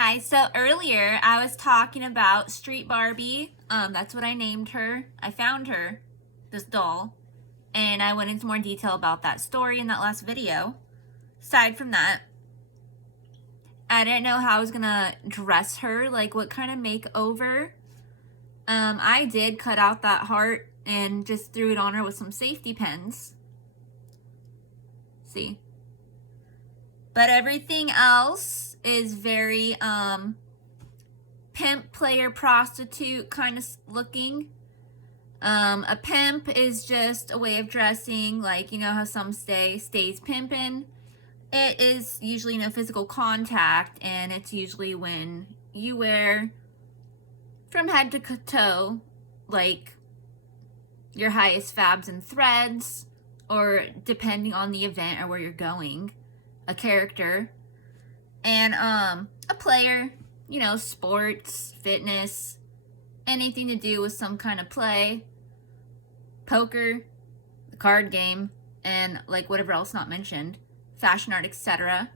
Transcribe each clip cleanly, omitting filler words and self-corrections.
Hi, so earlier I was talking about Street Barbie. That's what I named her. I found her, this doll, and I went into more detail about that story in that last video. Aside from that, I didn't know how I was gonna dress her, like what kind of makeover. I did cut out that heart and just threw it on her with some safety pins. See? But everything else is very, pimp, player, prostitute kind of looking. A pimp is just a way of dressing, like, you know how some stays pimping. It is usually no physical contact, and it's usually when you wear from head to toe, like your highest fabs and threads, or depending on the event or where you're going, a character. And a player, you know, sports, fitness, anything to do with some kind of play, poker, the card game, and like whatever else not mentioned, fashion art, etc.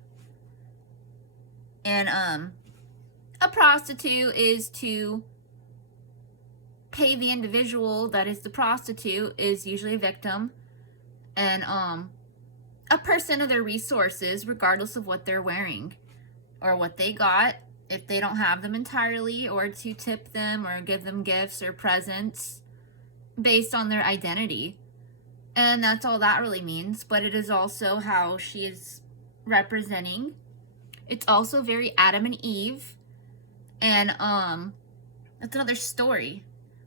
And a prostitute is to pay the individual that is the prostitute, is usually a victim, and a percent of their resources regardless of what they're wearing or what they got, if they don't have them entirely, or to tip them or give them gifts or presents based on their identity. And that's all that really means, but it is also how she is representing. It's also very Adam and Eve, and that's another story.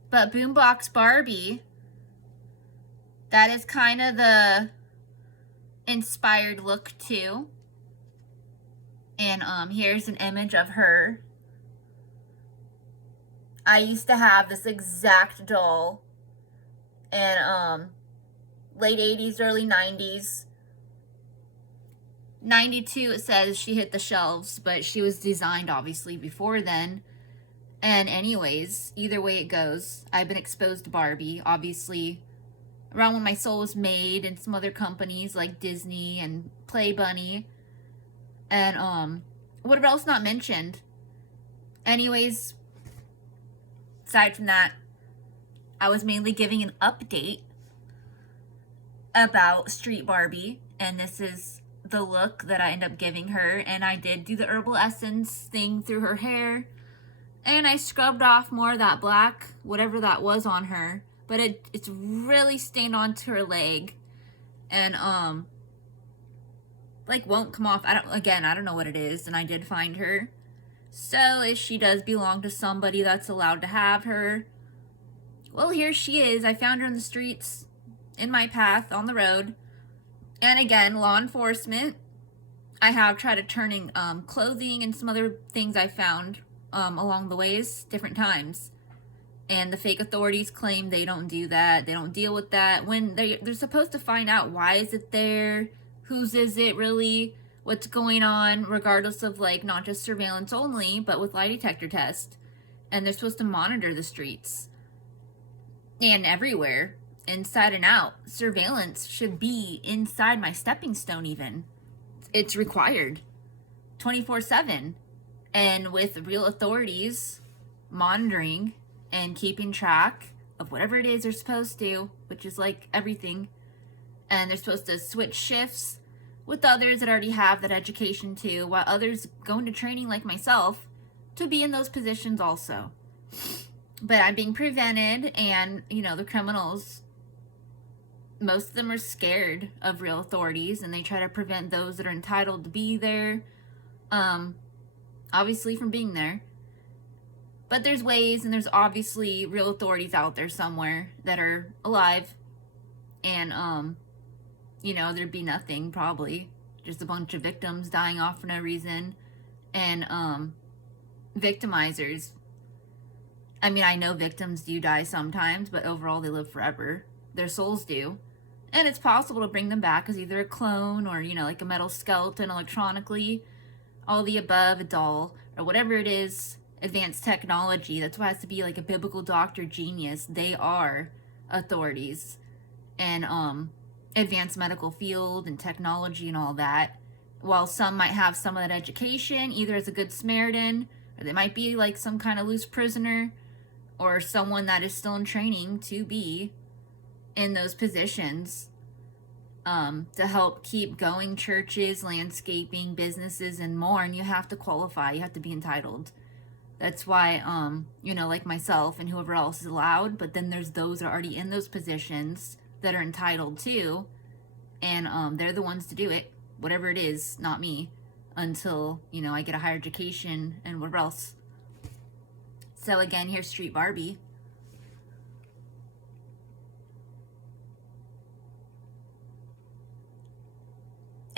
But Boombox Barbie, that is kind of the inspired look too. And here's an image of her. I used to have this exact doll in late 80s, early 90s. 92 it says she hit the shelves, but she was designed obviously before then. And anyways, either way it goes, I've been exposed to Barbie, obviously around when my soul was made, and some other companies like Disney and Play Bunny, and whatever else not mentioned. Anyways, aside from that, I was mainly giving an update about Street Barbie, and this is the look that I end up giving her. And I did do the herbal essence thing through her hair, and I scrubbed off more of that black, whatever that was on her, but it's really stained onto her leg, and like won't come off. I don't know what it is, and I did find her. So if she does belong to somebody that's allowed to have her, well, here she is. I found her in the streets, in my path, on the road. And again, law enforcement, I have tried to turning clothing and some other things I found along the ways, different times. And the fake authorities claim they don't do that. They don't deal with that. When they're supposed to find out why is it there, whose is it really, what's going on, regardless of like not just surveillance only, but with lie detector test. And they're supposed to monitor the streets and everywhere, inside and out. Surveillance should be inside my stepping stone even. It's required 24/7. And with real authorities monitoring and keeping track of whatever it is they're supposed to, which is like everything. And they're supposed to switch shifts with others that already have that education too, while others go into training like myself to be in those positions also. But I'm being prevented, and you know, the criminals, most of them are scared of real authorities, and they try to prevent those that are entitled to be there, obviously from being there. But there's ways, and there's obviously real authorities out there somewhere that are alive, and you know, there'd be nothing, probably just a bunch of victims dying off for no reason, and victimizers. I mean, I know victims do die sometimes, but overall they live forever. Their souls do. And it's possible to bring them back as either a clone or, you know, like a metal skeleton electronically, all the above, a doll, or whatever it is, advanced technology. That's why it has to be like a biblical doctor genius. They are authorities. And advanced medical field and technology and all that. while some might have some of that education, either as a good Samaritan, or they might be like some kind of loose prisoner, or someone that is still in training to be in those positions, to help keep going churches, landscaping, businesses, and more. And you have to qualify. You have to be entitled. That's why, you know, like myself and whoever else is allowed, but then there's those that are already in those positions that are entitled to, and they're the ones to do it, whatever it is, not me, until, you know, I get a higher education and whatever else. So again, here's Street Barbie.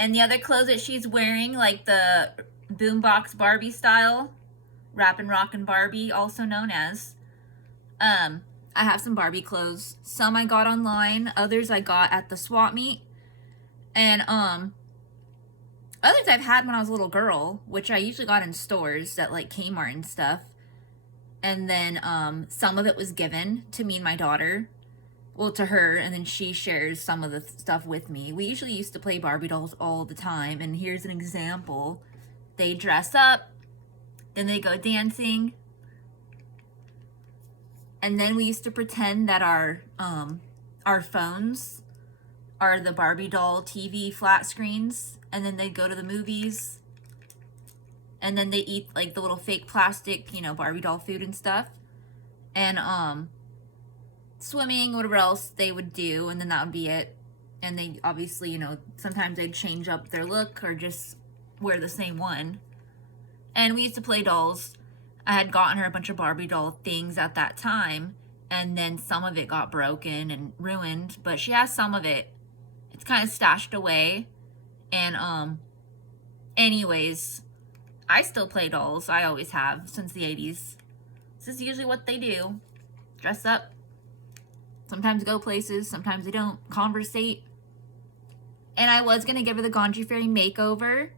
And the other clothes that she's wearing, like the boombox Barbie style, Rappin' Rockin' Barbie, also known as. I have some Barbie clothes. Some I got online, others I got at the swap meet. And others I've had when I was a little girl, which I usually got in stores at like Kmart and stuff. And then some of it was given to me and my daughter. Well, to her, and then she shares some of the stuff with me. We usually used to play Barbie dolls all the time, and here's an example. They dress up, then they go dancing, and then we used to pretend that our phones are the Barbie doll TV flat screens, and then they go to the movies, and then they eat like the little fake plastic, you know, Barbie doll food and stuff, and swimming, whatever else they would do, and then that would be it. And they obviously, you know, sometimes they'd change up their look or just wear the same one. And we used to play dolls. I had gotten her a bunch of Barbie doll things at that time, and then some of it got broken and ruined, but she has some of it. It's kind of stashed away. And anyways, I still play dolls. I always have since the 80s. This is usually what they do. Dress up. Sometimes go places, sometimes they don't. Conversate. And I was going to give her the Ganji Fairy makeover,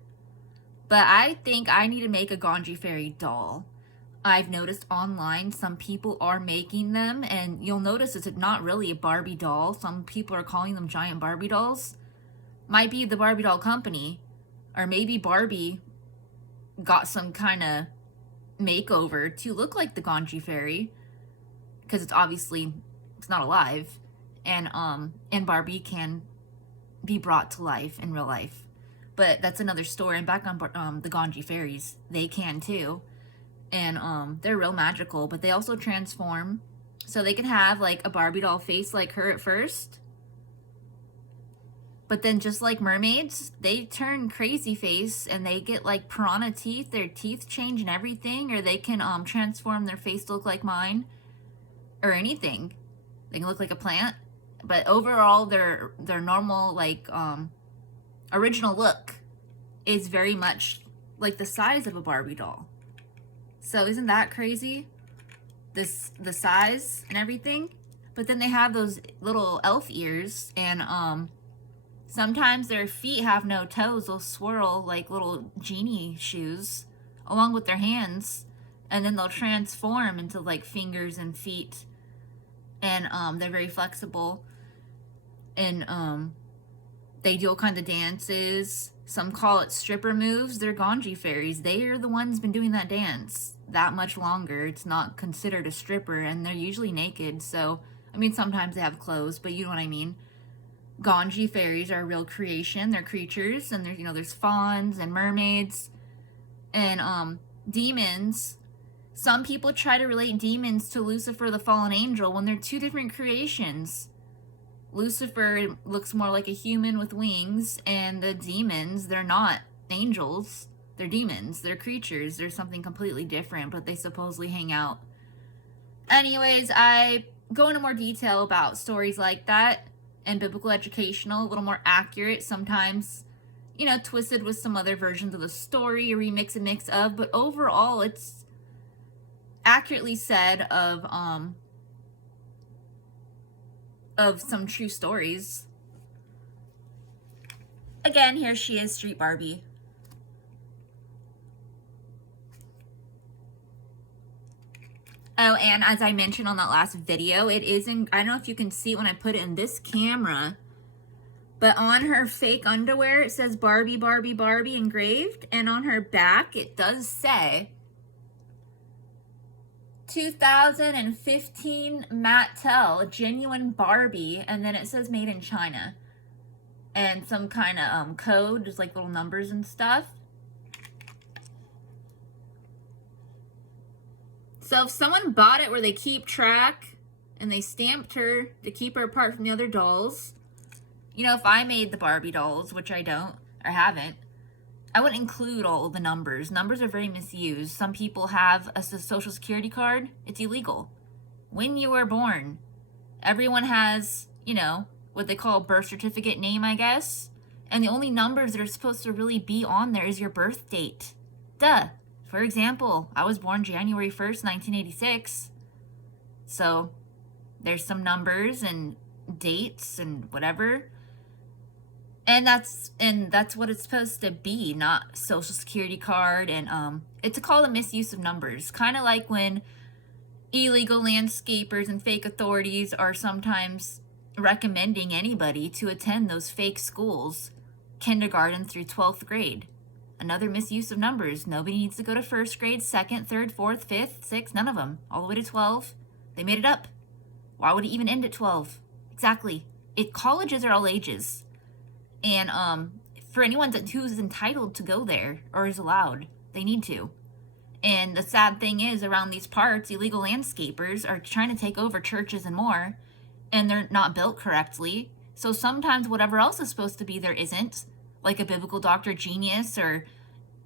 but I think I need to make a Ganji Fairy doll. I've noticed online some people are making them, and you'll notice it's not really a Barbie doll. Some people are calling them giant Barbie dolls. Might be the Barbie doll company, or maybe Barbie got some kind of makeover to look like the Ganji Fairy, because it's obviously... it's not alive, and Barbie can be brought to life in real life, but that's another story. And back on the Ganji fairies, they can too, and they're real magical, but they also transform, so they can have like a Barbie doll face like her at first, but then just like mermaids, they turn crazy face and they get like piranha teeth. Their teeth change and everything, or they can transform their face to look like mine, or anything. They can look like a plant, but overall their normal, like, original look is very much like the size of a Barbie doll. So isn't that crazy? The size and everything. But then they have those little elf ears, and sometimes their feet have no toes. They'll swirl like little genie shoes along with their hands, and then they'll transform into like fingers and feet. And they're very flexible, and they do all kinds of dances. Some call it stripper moves. They're Ganji fairies. They are the ones been doing that dance that much longer. It's not considered a stripper, and they're usually naked. So I mean, sometimes they have clothes, but you know what I mean. Ganji fairies are a real creation. They're creatures, and there's, you know, there's fauns and mermaids and demons. Some people try to relate demons to Lucifer, the fallen angel, when they're two different creations. Lucifer looks more like a human with wings, and the demons, they're not angels. They're demons. They're creatures. They're something completely different, but they supposedly hang out. Anyways, I go into more detail about stories like that, and biblical educational, a little more accurate, sometimes, you know, twisted with some other versions of the story, a remix and mix of, but overall it's accurately said of some true stories. Again, here she is, Street Barbie. Oh, and as I mentioned on that last video, it is in, I don't know if you can see it when I put it in this camera, But on her fake underwear, it says Barbie, Barbie, Barbie engraved. And on her back, it does say 2015 Mattel genuine Barbie. And then it says made in China. And some kind of code, just like little numbers and stuff. So if someone bought it where they keep track and they stamped her to keep her apart from the other dolls, you know, if I made the Barbie dolls, which I don't, or haven't, I wouldn't include all of the numbers. Numbers are very misused. Some people have a social security card. It's illegal. When you were born, everyone has, you know, what they call a birth certificate name, I guess. And the only numbers that are supposed to really be on there is your birth date. Duh. For example, I was born January 1st, 1986. So there's some numbers and dates and whatever. And that's what it's supposed to be, not social security card. And it's called a misuse of numbers. Kind of like when illegal landscapers and fake authorities are sometimes recommending anybody to attend those fake schools, kindergarten through 12th grade. Another misuse of numbers. Nobody needs to go to 1st grade, 2nd, 3rd, 4th, 5th, 6th, none of them. All the way to 12. They made it up. Why would it even end at 12? Exactly. Colleges are all ages. And for anyone who's entitled to go there or is allowed, they need to. And the sad thing is, around these parts, illegal landscapers are trying to take over churches and more, and they're not built correctly. So sometimes whatever else is supposed to be there isn't, like a biblical doctor genius or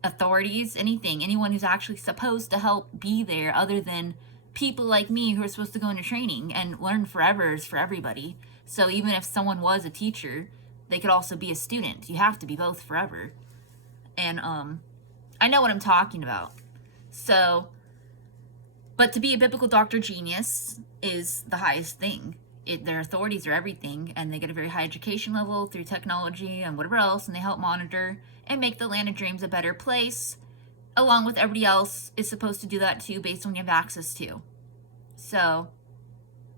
authorities, anything, anyone who's actually supposed to help be there other than people like me who are supposed to go into training and learn forever is for everybody. So even if someone was a teacher, they could also be a student. You have to be both forever. And I know what I'm talking about. So, but to be a biblical doctor genius is the highest thing. Their authorities are everything, and they get a very high education level through technology and whatever else, and they help monitor and make the land of dreams a better place, along with everybody else is supposed to do that too, based on what you have access to. So,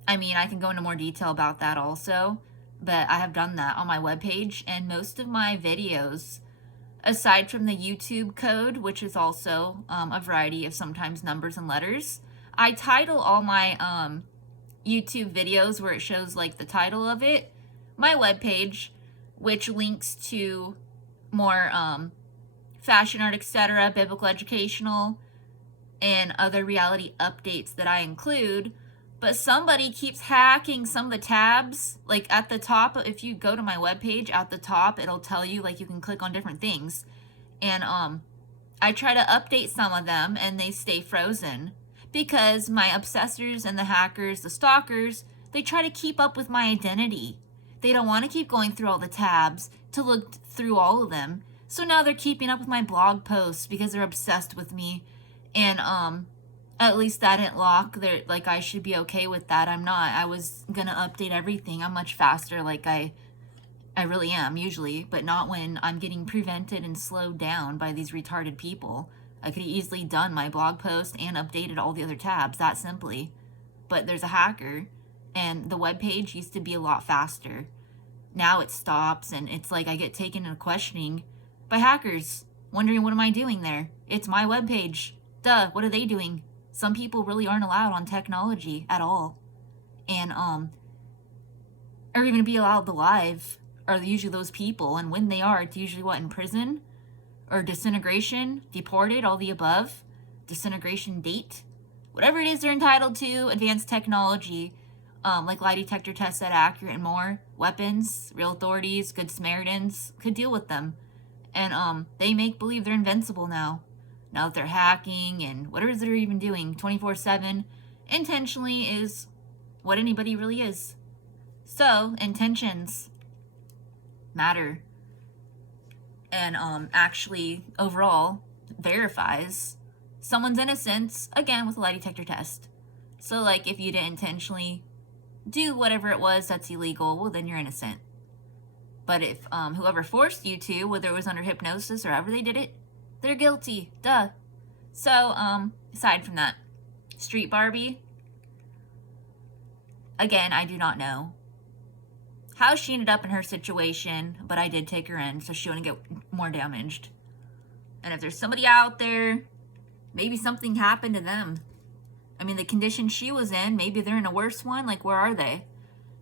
I mean, I can go into more detail about that also, but I have done that on my webpage, and most of my videos, aside from the YouTube code, which is also a variety of sometimes numbers and letters, I title all my YouTube videos where it shows like the title of it, my webpage, which links to more fashion art, etc., biblical educational, and other reality updates that I include. But somebody keeps hacking some of the tabs. Like at the top, if you go to my webpage, at the top, it'll tell you like you can click on different things. And I try to update some of them and they stay frozen because my obsessors and the hackers, the stalkers, they try to keep up with my identity. They don't want to keep going through all the tabs to look through all of them. So now they're keeping up with my blog posts because they're obsessed with me. And at least that didn't lock. They're like, I should be okay with that. I'm not. I was gonna update everything. I'm much faster, like I really am usually, but not when I'm getting prevented and slowed down by these retarded people. I could have easily done my blog post and updated all the other tabs that simply. But there's a hacker, and the web page used to be a lot faster. Now it stops, and it's like I get taken into questioning by hackers, wondering what am I doing there? It's my web page. Duh, what are they doing? Some people really aren't allowed on technology at all. And or even to be allowed live are usually those people, and when they are, it's usually what, in prison? Or disintegration, deported, all the above, disintegration date, whatever it is they're entitled to, advanced technology, like lie detector tests that are accurate and more, weapons, real authorities, good Samaritans, could deal with them. And they make believe they're invincible now that they're hacking and whatever they're even doing 24/7, intentionally is what anybody really is. So, intentions matter. And actually overall verifies someone's innocence, again with a lie detector test. So like if you didn't intentionally do whatever it was that's illegal, well then you're innocent. But if whoever forced you to, whether it was under hypnosis or however they did it, they're guilty. Duh. So aside from that, Street Barbie, again, I do not know. how she ended up in her situation, but I did take her in so she wouldn't get more damaged. And if there's somebody out there, maybe something happened to them. I mean, the condition she was in, maybe they're in a worse one. Like, where are they?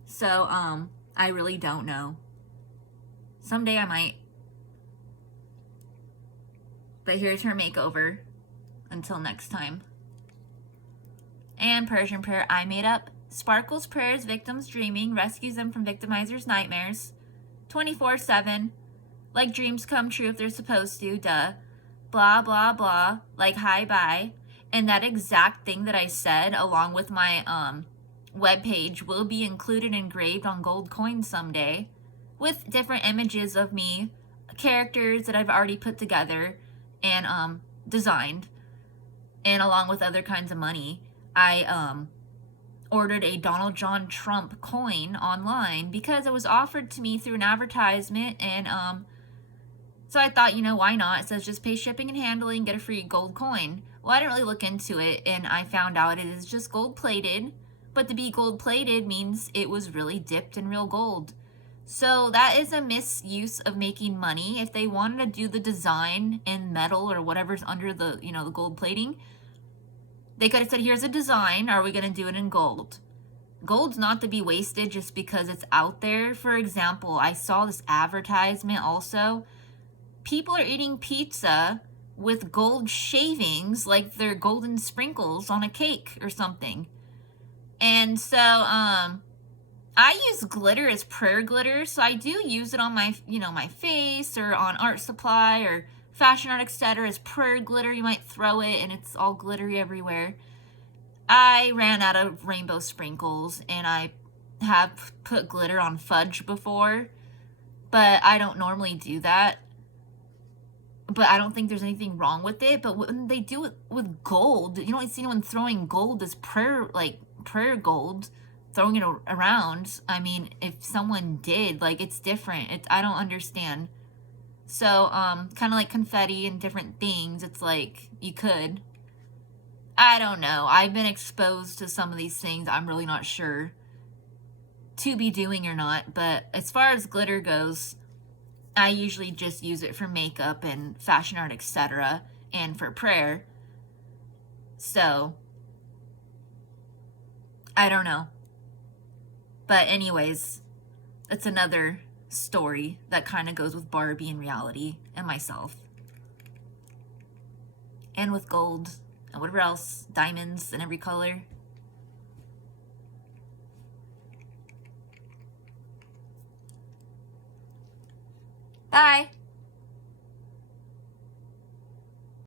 So, I really don't know. Someday I might. But here's her makeover. Until next time. And Persian prayer I made up. Sparkles prayers victims dreaming, rescues them from victimizers' nightmares. 24/7. Like dreams come true if they're supposed to, duh. Blah, blah, blah. Like hi, bye. And that exact thing that I said, along with my webpage, will be included engraved on gold coins someday. With different images of me, characters that I've already put together and designed. And along with other kinds of money. I ordered a Donald John Trump coin online because it was offered to me through an advertisement, and so I thought, you know, why not? It says just pay shipping and handling, get a free gold coin. Well, I didn't really look into it, and I found out it is just gold plated, but to be gold plated means it was really dipped in real gold. So that is a misuse of making money. If they wanted to do the design in metal or whatever's under the, you know, the gold plating, they could have said, here's a design. Are we going to do it in gold? Gold's not to be wasted just because it's out there. For example, I saw this advertisement also. People are eating pizza with gold shavings, like they're golden sprinkles on a cake or something. And so, I use glitter as prayer glitter. So I do use it on my, you know, my face or on art supply or fashion art, etc. as prayer glitter. You might throw it and it's all glittery everywhere. I ran out of rainbow sprinkles, and I have put glitter on fudge before, but I don't normally do that. But I don't think there's anything wrong with it. But when they do it with gold, you don't see anyone throwing gold as prayer gold, throwing it around. I mean, if someone did, like, it's different. I don't understand. So, kind of like confetti and different things, it's like, you could. I don't know. I've been exposed to some of these things. I'm really not sure to be doing or not. But as far as glitter goes, I usually just use it for makeup and fashion art, etc. and for prayer. So, I don't know. But anyways, it's another story that kind of goes with Barbie in reality and myself. And with gold and whatever else, diamonds in every color. Bye.